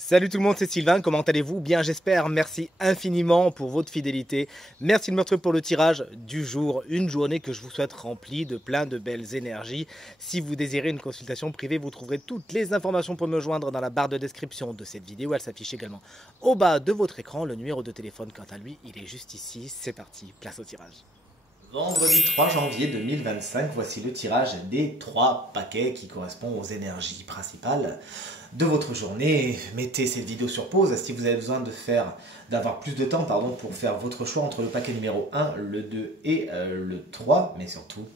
Salut tout le monde, c'est Sylvain, comment allez-vous? Bien j'espère, merci infiniment pour votre fidélité. Merci de me retrouver pour le tirage du jour, une journée que je vous souhaite remplie de plein de belles énergies. Si vous désirez une consultation privée, vous trouverez toutes les informations pour me joindre dans la barre de description de cette vidéo. Elle s'affiche également au bas de votre écran. Le numéro de téléphone, quant à lui, il est juste ici. C'est parti, place au tirage. Vendredi 3 janvier 2025, voici le tirage des 3 paquets qui correspondent aux énergies principales de votre journée. Mettez cette vidéo sur pause si vous avez besoin d'avoir plus de temps pour faire votre choix entre le paquet numéro 1, le 2 et le 3. Mais surtout,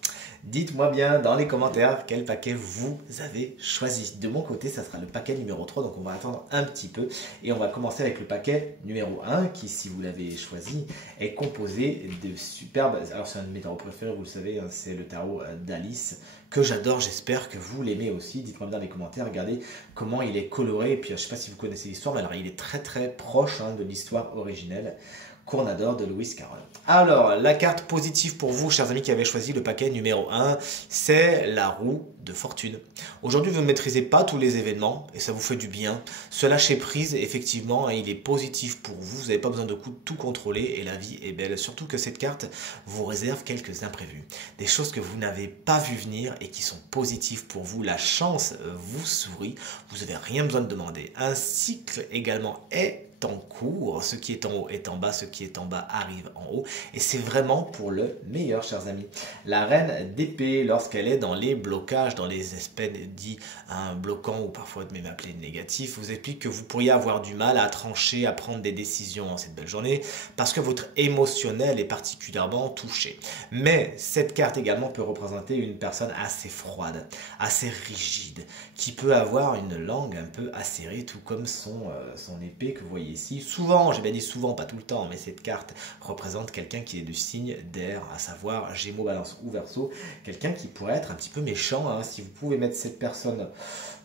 dites-moi bien dans les commentaires quel paquet vous avez choisi. De mon côté, ça sera le paquet numéro 3, donc on va attendre un petit peu. Et on va commencer avec le paquet numéro 1 qui, si vous l'avez choisi, est composé de superbes... Alors c'est un de mes tarots préférés, vous le savez, hein, c'est le tarot d'Alice, que j'adore, j'espère que vous l'aimez aussi. Dites-moi bien dans les commentaires, regardez comment il est coloré. Et puis je ne sais pas si vous connaissez l'histoire, mais alors il est très très proche de l'histoire originelle qu'on adore de Lewis Carroll. Alors, la carte positive pour vous, chers amis qui avez choisi le paquet numéro 1, c'est la roue de fortune. Aujourd'hui, vous ne maîtrisez pas tous les événements et ça vous fait du bien. Ce lâcher prise, effectivement, il est positif pour vous. Vous n'avez pas besoin de tout contrôler et la vie est belle. Surtout que cette carte vous réserve quelques imprévus. Des choses que vous n'avez pas vu venir et qui sont positives pour vous. La chance vous sourit. Vous n'avez rien besoin de demander. Un cycle également est en cours, ce qui est en haut est en bas, ce qui est en bas arrive en haut, et c'est vraiment pour le meilleur, chers amis. La reine d'épée, lorsqu'elle est dans les blocages, dans les aspects dits bloquants ou parfois même appelés négatifs, vous explique que vous pourriez avoir du mal à trancher, à prendre des décisions en cette belle journée, parce que votre émotionnel est particulièrement touché. Mais cette carte également peut représenter une personne assez froide, assez rigide, qui peut avoir une langue un peu acérée, tout comme son épée que vous voyez ici. Souvent, j'ai bien dit souvent, pas tout le temps, mais cette carte représente quelqu'un qui est du signe d'air, à savoir Gémeaux, Balance ou Verseau. Quelqu'un qui pourrait être un petit peu méchant. Si vous pouvez mettre cette personne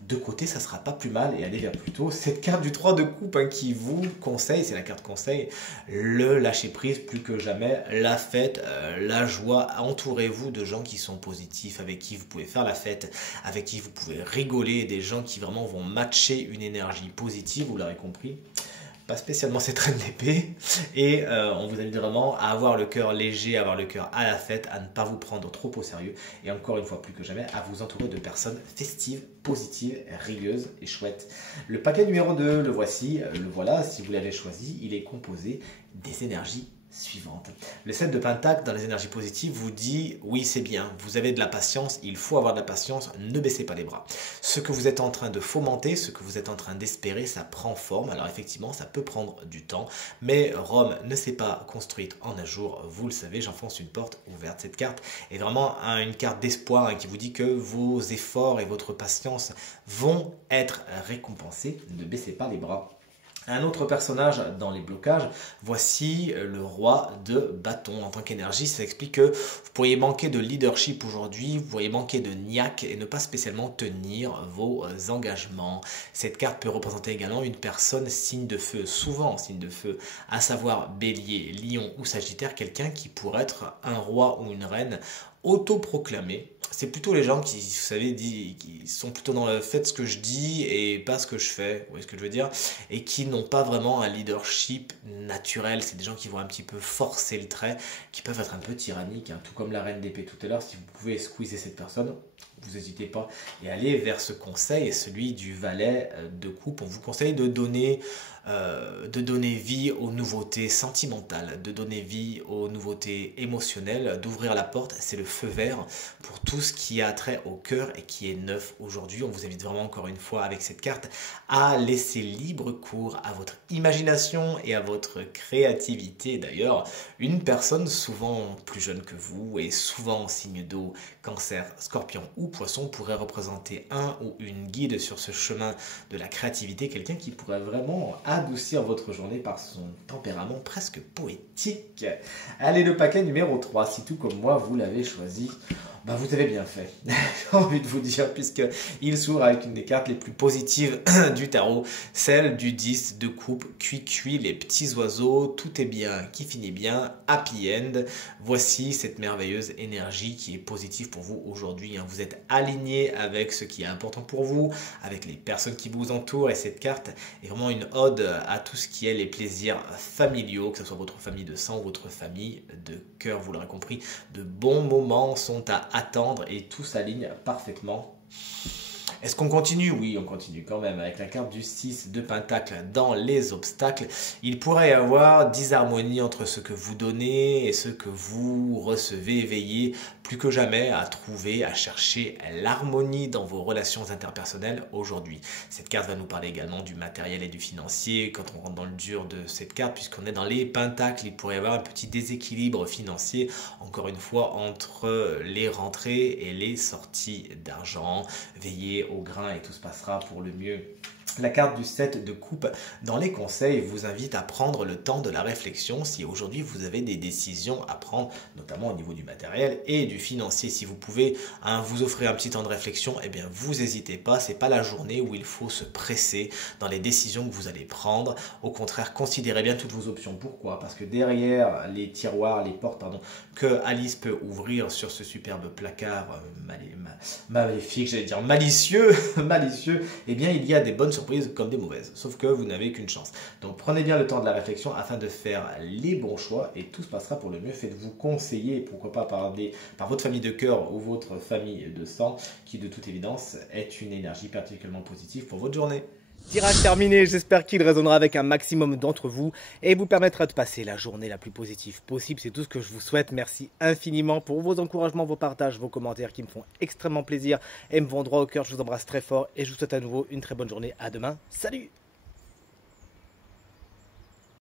de côté, ça sera pas plus mal et aller vers plutôt cette carte du 3 de coupe qui vous conseille, c'est la carte conseil, le lâcher prise plus que jamais, la fête, la joie. Entourez-vous de gens qui sont positifs, avec qui vous pouvez faire la fête, avec qui vous pouvez rigoler, des gens qui vraiment vont matcher une énergie positive, vous l'aurez compris. Pas spécialement cette reine d'épée, et on vous invite vraiment à avoir le cœur léger, à avoir le cœur à la fête, à ne pas vous prendre trop au sérieux, et encore une fois plus que jamais, à vous entourer de personnes festives, positives, rigueuses et chouettes. Le paquet numéro 2, le voici, le voilà, si vous l'avez choisi, il est composé des énergies suivante. Le 7 de Pentacle dans les énergies positives vous dit oui c'est bien, vous avez de la patience, il faut avoir de la patience, ne baissez pas les bras. Ce que vous êtes en train de fomenter, ce que vous êtes en train d'espérer, ça prend forme. Alors effectivement ça peut prendre du temps, mais Rome ne s'est pas construite en un jour, vous le savez, j'enfonce une porte ouverte. Cette carte est vraiment une carte d'espoir qui vous dit que vos efforts et votre patience vont être récompensés, ne baissez pas les bras. Un autre personnage dans les blocages, voici le roi de bâton. En tant qu'énergie, ça explique que vous pourriez manquer de leadership aujourd'hui, vous pourriez manquer de niaque et ne pas spécialement tenir vos engagements. Cette carte peut représenter également une personne signe de feu, souvent signe de feu, à savoir bélier, lion ou sagittaire, quelqu'un qui pourrait être un roi ou une reine autoproclamé. C'est plutôt les gens qui, vous savez, qui sont plutôt dans le fait ce que je dis et pas ce que je fais, vous voyez ce que je veux dire, et qui n'ont pas vraiment un leadership naturel. C'est des gens qui vont un petit peu forcer le trait, qui peuvent être un peu tyranniques, tout comme la reine d'épée tout à l'heure. Si vous pouvez squeezer cette personne, vous n'hésitez pas et allez vers ce conseil, celui du valet de coupe. On vous conseille de donner vie aux nouveautés sentimentales, de donner vie aux nouveautés émotionnelles, d'ouvrir la porte. C'est le feu vert pour tout ce qui a trait au cœur et qui est neuf aujourd'hui. On vous invite vraiment encore une fois avec cette carte à laisser libre cours à votre imagination et à votre créativité. D'ailleurs, une personne souvent plus jeune que vous et souvent en signe d'eau, cancer, scorpion ou poisson pourrait représenter un ou une guide sur ce chemin de la créativité, quelqu'un qui pourrait vraiment adoucir votre journée par son tempérament presque poétique. Allez, le paquet numéro 3, si tout comme moi vous l'avez choisi. Bah, vous avez bien fait, j'ai envie de vous dire, puisqu'il s'ouvre avec une des cartes les plus positives du tarot, celle du 10 de coupe, cuit, les petits oiseaux, tout est bien qui finit bien, happy end. Voici cette merveilleuse énergie qui est positive pour vous aujourd'hui, hein. Vous êtes aligné avec ce qui est important pour vous, avec les personnes qui vous entourent, et cette carte est vraiment une ode à tout ce qui est les plaisirs familiaux, que ce soit votre famille de sang ou votre famille de cœur. Vous l'aurez compris, de bons moments sont à attendre et tout s'aligne parfaitement. Est-ce qu'on continue? Oui, on continue quand même avec la carte du 6 de Pentacle dans les obstacles. Il pourrait y avoir disharmonie entre ce que vous donnez et ce que vous recevez. Veillez plus que jamais à trouver, à chercher l'harmonie dans vos relations interpersonnelles aujourd'hui. Cette carte va nous parler également du matériel et du financier quand on rentre dans le dur de cette carte, puisqu'on est dans les pentacles. Il pourrait y avoir un petit déséquilibre financier, encore une fois, entre les rentrées et les sorties d'argent. Veillez au grain et tout se passera pour le mieux. La carte du 7 de coupe dans les conseils vous invite à prendre le temps de la réflexion si aujourd'hui vous avez des décisions à prendre, notamment au niveau du matériel et du financier. Si vous pouvez vous offrir un petit temps de réflexion, eh bien vous n'hésitez pas, c'est pas la journée où il faut se presser dans les décisions que vous allez prendre. Au contraire, considérez bien toutes vos options. Pourquoi? Parce que derrière les tiroirs, les portes, que Alice peut ouvrir sur ce superbe placard maléfique, j'allais dire malicieux, eh bien il y a des bonnes surprises comme des mauvaises, sauf que vous n'avez qu'une chance. Donc prenez bien le temps de la réflexion afin de faire les bons choix et tout se passera pour le mieux. Faites-vous conseiller, pourquoi pas par votre famille de cœur ou votre famille de sang, qui de toute évidence est une énergie particulièrement positive pour votre journée. Tirage terminé, j'espère qu'il résonnera avec un maximum d'entre vous et vous permettra de passer la journée la plus positive possible. C'est tout ce que je vous souhaite. Merci infiniment pour vos encouragements, vos partages, vos commentaires qui me font extrêmement plaisir et me vont droit au cœur. Je vous embrasse très fort et je vous souhaite à nouveau une très bonne journée. À demain. Salut!